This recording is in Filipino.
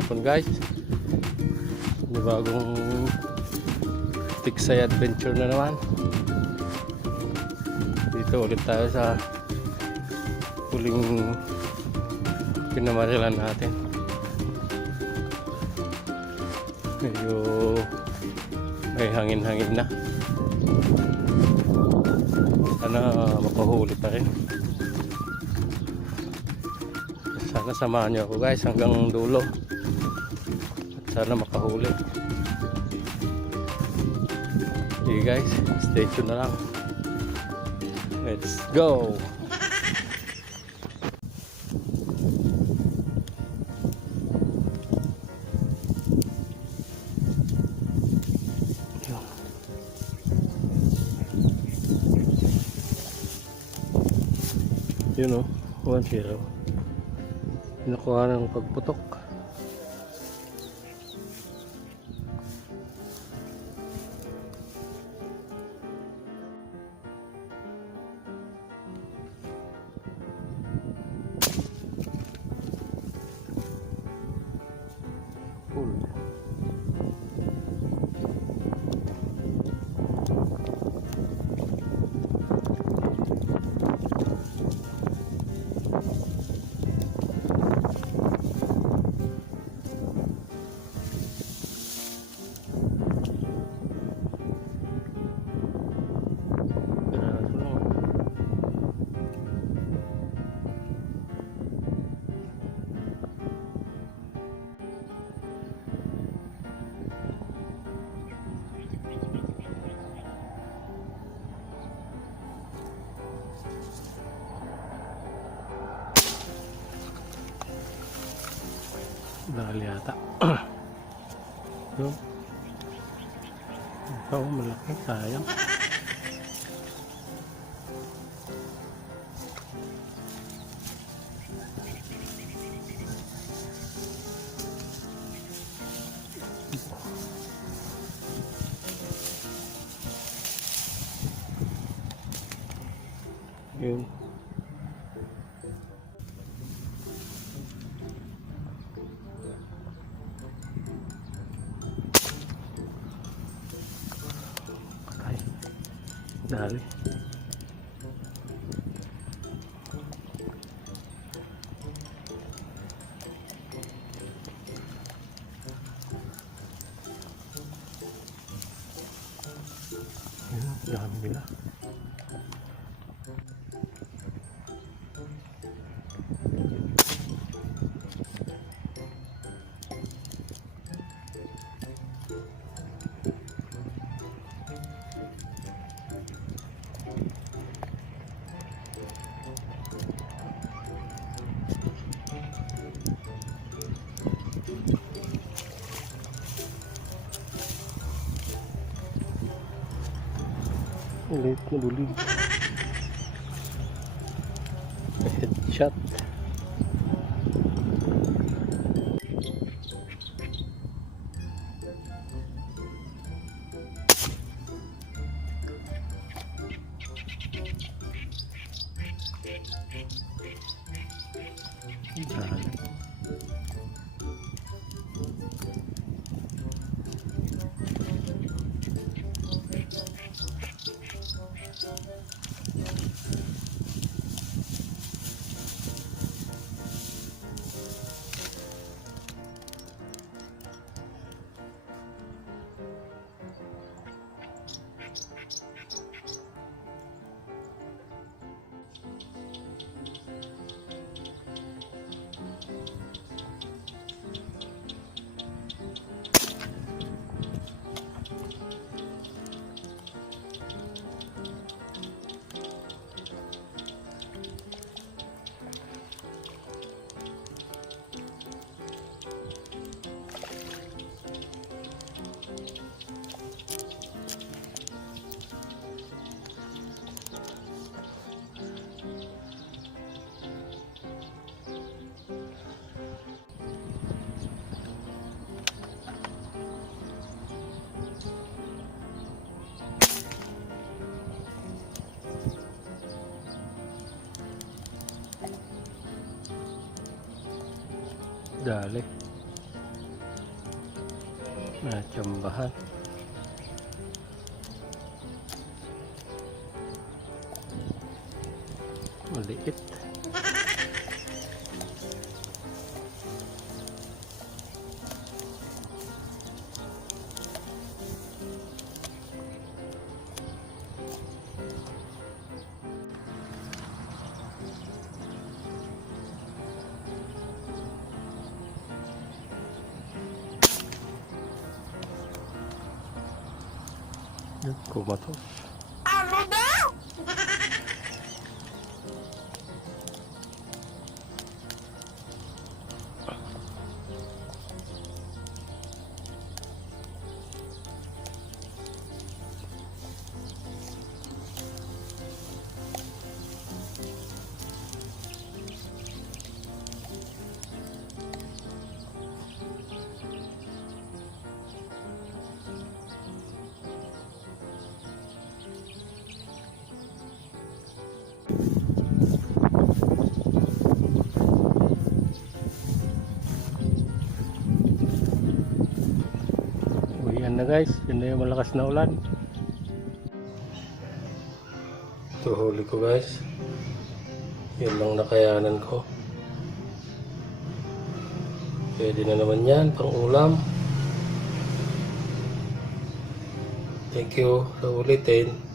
hapon guys. May bagong Tiksay adventure na naman. Dito ulit tayo sa huling pinamarilan natin. Medyo may hangin-hangin na. Sana makahuli pa rin. Sana samahan nyo ako guys hanggang dulo. At sana makahuli. Okay guys, stay tuned na lang. Let's go! Yun o, 1-0. Nakuha ng pagputok. Full. Dali yata. Yun. Ito, malaki. Sayang. Yun. Dali. Ayan, dami nila. Ulit na bulig. Headshot. Dali. Natsambahan. Maliit. Kumatos. Uwian na guys, yun na yung malakas na ulan. Ito huli ko guys, yun lang nakayanan ko. Pwede na naman yan pang ulam. Thank you sa ulitin.